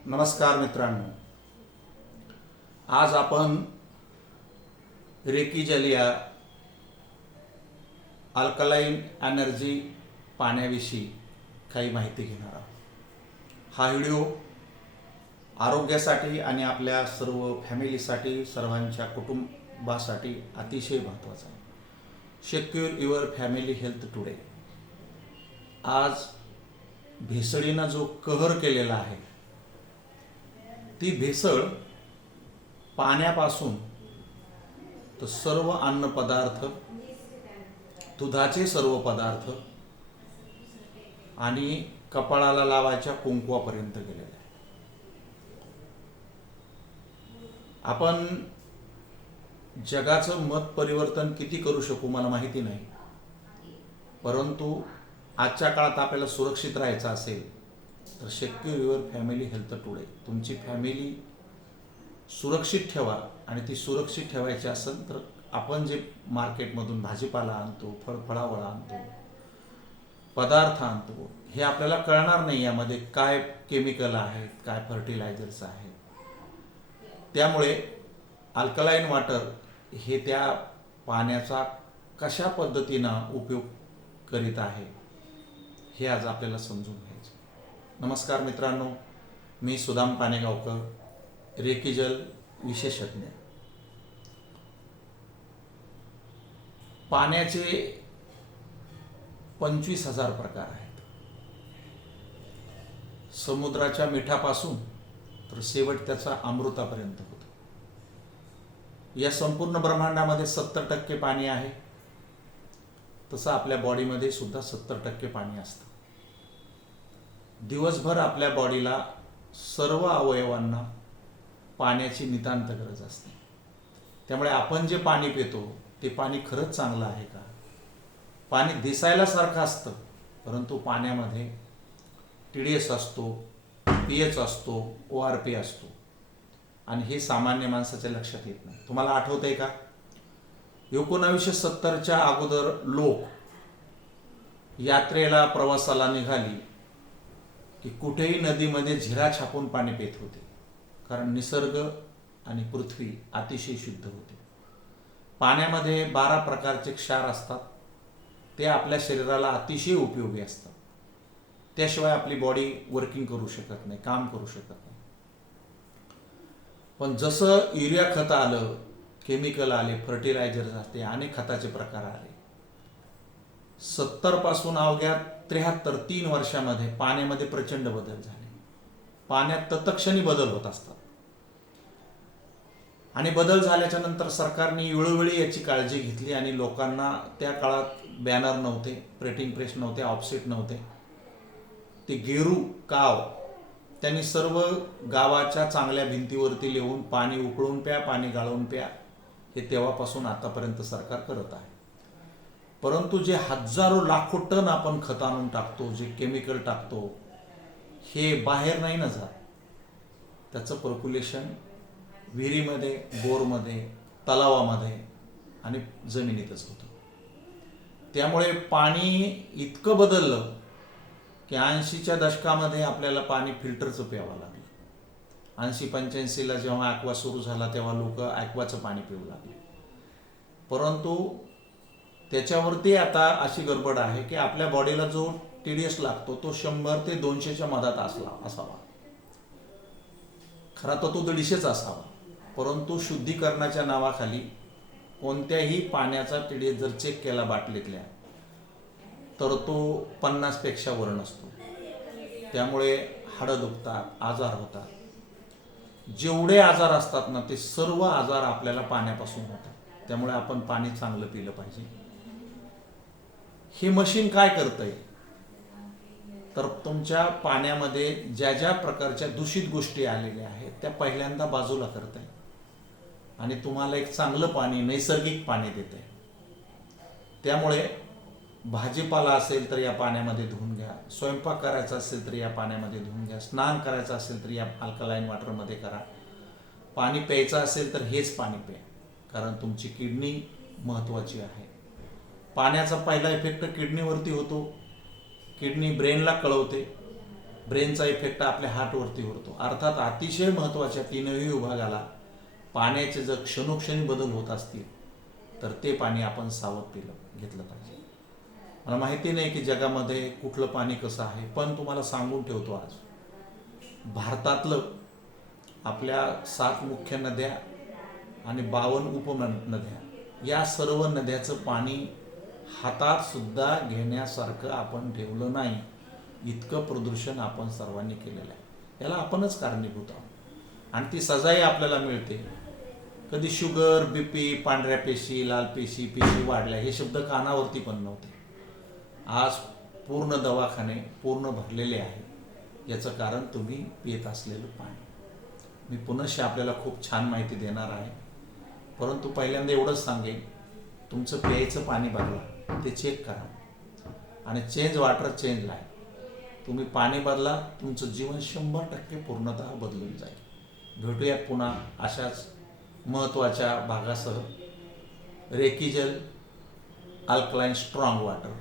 नमस्कार मित्रांनो, आज आपण रेकीजल या अल्कलाइन एनर्जी पाण्याविषयी काही माहिती घेणार आहोत। हा व्हिडिओ आरोग्यासाठी आणि आपल्या सर्व फॅमिलीसाठी, सर्वांच्या कुटुंबासाठी अतिशय महत्त्वाचा आहे। Secure your family health today. आज भेसळीनं जो कहर केलेला आहे, ती भेसळ पाण्यापासून तर सर्व अन्नपदार्थ, दुधाचे सर्व पदार्थ आणि कपाळाला लावायच्या कुंकवापर्यंत गेलेले आहे। आपण जगाचं मत परिवर्तन किती करू शकू मला माहिती नाही, परंतु आजच्या काळात आपल्याला सुरक्षित राहायचं असेल तर secure your family health today. तुमची फॅमिली सुरक्षित ठेवा, आणि ती सुरक्षित ठेवायची असेल तर आपण जे मार्केटमधून भाजीपाला आणतो, फळफळावळ आणतो, पदार्थ आणतो, हे आपल्याला कळणार नाही यामध्ये काय केमिकल आहेत, काय फर्टिलायझर्स आहेत। त्यामुळे अल्कलाइन वॉटर हे त्या पाण्याचा कशा पद्धतीनं उपयोग करीत आहे हे आज आपल्याला समजून घ्यायचं। नमस्कार मित्रांनो, मी सुदाम पानेगावकर, रेकीजल विशेषज्ञ। पाण्याचे 25,000 प्रकार आहेत, समुद्राच्या मिठापासून तर शेवट त्याचा अमृतापर्यंत होतो। या संपूर्ण ब्रह्मांडामध्ये 70% पाणी आहे, तसं आपल्या बॉडीमध्ये सुद्धा 70% पाणी असतं। दिवसभर आपल्या बॉडीला सर्व अवयवांना पाण्याची नितांत गरज असते। त्यामुळे आपण जे पाणी पितो ते पाणी खरंच चांगलं आहे का? पाणी दिसायला सारखं असतं, परंतु पाण्यामध्ये TDS असतो, pH असतो, ORP असतो, आणि हे सामान्य माणसाच्या लक्षात येत नाही। तुम्हाला आठवतंय का, 1970च्या अगोदर लोक यात्रेला प्रवासाला निघाली की कुठेही नदीमध्ये झिरा छापून पाणी पित होते, कारण निसर्ग आणि पृथ्वी अतिशय शुद्ध होते। पाण्यामध्ये 12 प्रकारचे क्षार असतात, ते आपल्या शरीराला अतिशय उपयोगी असतात। त्याशिवाय आपली बॉडी वर्किंग करू शकत नाही, काम करू शकत नाही। पण जसं युरिया खत आलं, केमिकल आले, फर्टिलायझर्स असते, अनेक खताचे प्रकार आले, 70 पासून अवघ्या 73 वर्षामध्ये पाण्यामध्ये प्रचंड बदल झाले। पाण्यात तत्क्षणी बदल होत असतात, आणि बदल झाल्याच्या नंतर सरकारने वेळोवेळी याची काळजी घेतली, आणि लोकांना त्या काळात बॅनर नव्हते, प्रिंटिंग प्रेस नव्हते, ऑफसेट नव्हते, ते गेरू काव त्यांनी सर्व गावाच्या चांगल्या भिंतीवरती लिहून पाणी उकळून प्या, पाणी गाळून प्या, हे तेव्हापासून आतापर्यंत सरकार करत आहे। परंतु जे हजारो लाखो टन आपण खत आणून टाकतो, जे केमिकल टाकतो, हे बाहेर नाही ना जात। त्याचं पर्क्युलेशन विहिरीमध्ये, बोरमध्ये, तलावामध्ये आणि जमिनीतच होतं। त्यामुळे पाणी इतकं बदललं की 80च्या दशकामध्ये आपल्याला पाणी फिल्टरचं प्यावं लागलं। 80-85ला जेव्हा ॲक्वा सुरू झाला तेव्हा लोक ॲक्वाचं पाणी पिऊ लागले। परंतु त्याच्यावरती आता अशी गडबड आहे की आपल्या बॉडीला जो TDS लागतो तो 100 ते 200च्या मधात असावा। खरा तर तो 150च असावा, परंतु शुद्धीकरणाच्या नावाखाली कोणत्याही पाण्याचा TDS जर चेक केला बाटलीतल्या, तर तो 50 पेक्षा वर नसतो। त्यामुळे हाडं दुखतात, आजार होतात। जेवढे आजार असतात ना, ते सर्व आजार आपल्याला पाण्यापासून होतात। त्यामुळे आपण पाणी चांगलं पिलं पाहिजे। हे मशीन काय करतंय, तर तुमच्या पाण्यामध्ये ज्या ज्या प्रकारच्या दूषित गोष्टी आलेल्या आहेत त्या पहिल्यांदा बाजूला करतंय, आणि तुम्हाला एक चांगलं पाणी, नैसर्गिक पाणी देतंय। त्यामुळे भाजीपाला असेल तर या पाण्यामध्ये धुवून घ्या, स्वयंपाक करायचा असेल तर या पाण्यामध्ये धुवून घ्या, स्नान करायचं असेल तर या अल्कलाइन वॉटरमध्ये करा, पाणी प्यायचं असेल तर हेच पाणी प्या, कारण तुमची किडनी महत्त्वाची आहे। पाण्याचा पहिला इफेक्ट किडनीवरती होतो, किडनी ब्रेनला कळवते, ब्रेनचा इफेक्ट आपल्या हार्टवरती होतो. अर्थात अतिशय महत्त्वाच्या तीनही विभागाला पाण्याचे जर क्षणोक्षणी बदल होत असतील तर ते पाणी आपण सावध घेतलं पाहिजे. मला माहिती नाही की जगामध्ये कुठलं पाणी कसं आहे, पण तुम्हाला सांगून ठेवतो आज भारतातलं आपल्या 7 मुख्य नद्या आणि 52 उपनद्या, या सर्व नद्याचं पाणी हातात सुद्धा घेण्यासारखं आपण ठेवलं नाही. इतकं प्रदूषण आपण सर्वांनी केलेलं आहे. याला आपणच कारणीभूत आहोत आणि ती सजाही आपल्याला मिळते. कधी शुगर, बीपी, पांढऱ्या पेशी, लाल पेशी, पेशी वाढल्या हे शब्द कानावरती पण नव्हते. आज पूर्ण दवाखाने पूर्ण भरलेले आहे. याचं कारण तुम्ही पित असलेलं पाणी. मी पुनश्च आपल्याला खूप छान माहिती देणार आहे, परंतु पहिल्यांदा एवढंच सांगेन, तुमचं प्यायचं पाणी बदला, ते चेक करा आणि चेंज वॉटर चेंज लाईफ. तुम्ही पाणी बदला, तुमचं जीवन 100% पूर्णतः बदलून जाईल. भेटूयात पुन्हा अशाच महत्त्वाच्या भागासह. Reiki gel alkaline strong water.